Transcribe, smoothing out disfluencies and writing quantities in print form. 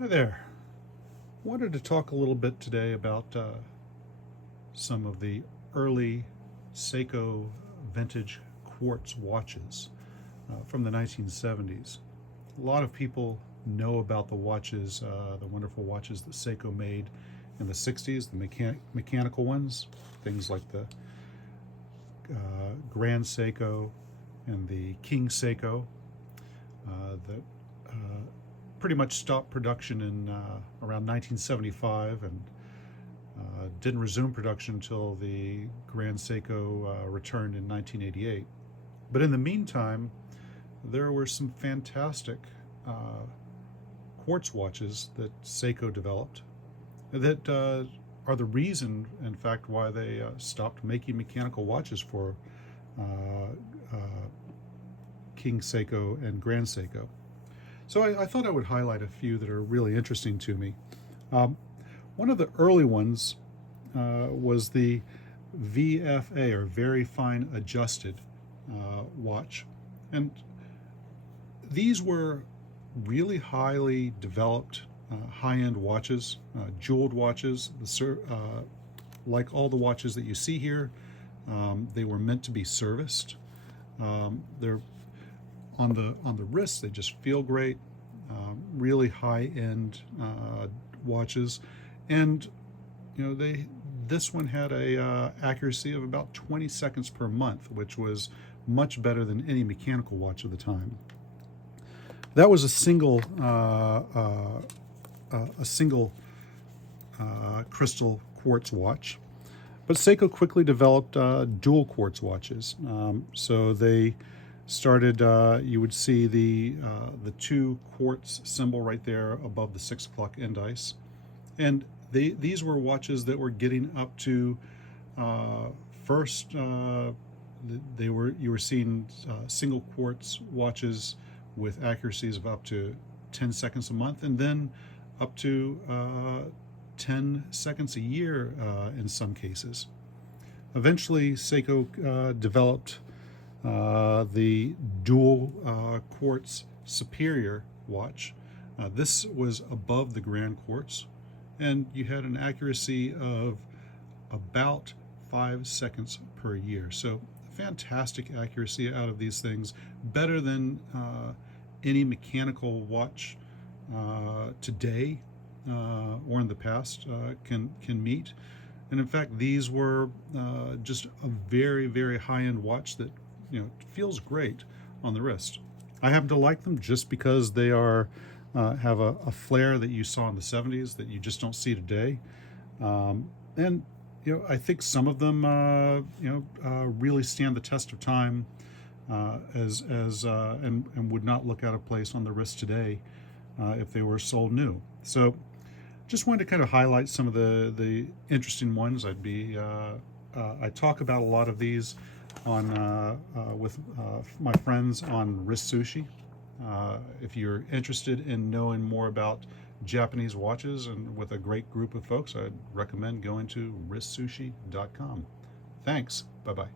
Hi there. Wanted to talk a little bit today about some of the early Seiko vintage quartz watches from the 1970s. A lot of people know about the watches, the wonderful watches that Seiko made in the 60s, the mechanical ones, things like the Grand Seiko and the King Seiko that pretty much stopped production in around 1975 and didn't resume production until the Grand Seiko returned in 1988. But in the meantime, there were some fantastic quartz watches that Seiko developed that are the reason, in fact, why they stopped making mechanical watches for uh, uh, King Seiko and Grand Seiko. So I thought I would highlight a few that are really interesting to me. Um, One of the early ones was the VFA, or Very Fine Adjusted watch. And these were really highly developed, high-end watches, jeweled watches. Like all the watches that you see here, they were meant to be serviced. They're on the wrists. They just feel great. Really high-end watches, and this one had a accuracy of about 20 seconds per month, which was much better than any mechanical watch of the time. That was a single crystal quartz watch, but Seiko quickly developed dual quartz watches. So they started. You would see the two quartz symbol right there above the 6 o'clock indice, and these were watches that were getting up to first. You were seeing single quartz watches with accuracies of up to 10 seconds a month, and then up to 10 seconds a year in some cases. Eventually, Seiko developed the dual quartz superior watch. This was above the grand quartz, and you had an accuracy of about 5 seconds per year. So fantastic accuracy out of these things, better than any mechanical watch today or in the past can meet. And in fact, these were just a very, very high-end watch that feels great on the wrist. I happen to like them just because they are have a flair that you saw in the 70s that you just don't see today. And I think some of them really stand the test of time and would not look out of place on the wrist today if they were sold new. So just wanted to kind of highlight some of the interesting ones. I talk about a lot of these on with my friends on Wrist Sushi. If you're interested in knowing more about Japanese watches and with a great group of folks, I'd recommend going to wristsushi.com. Thanks. Bye-bye.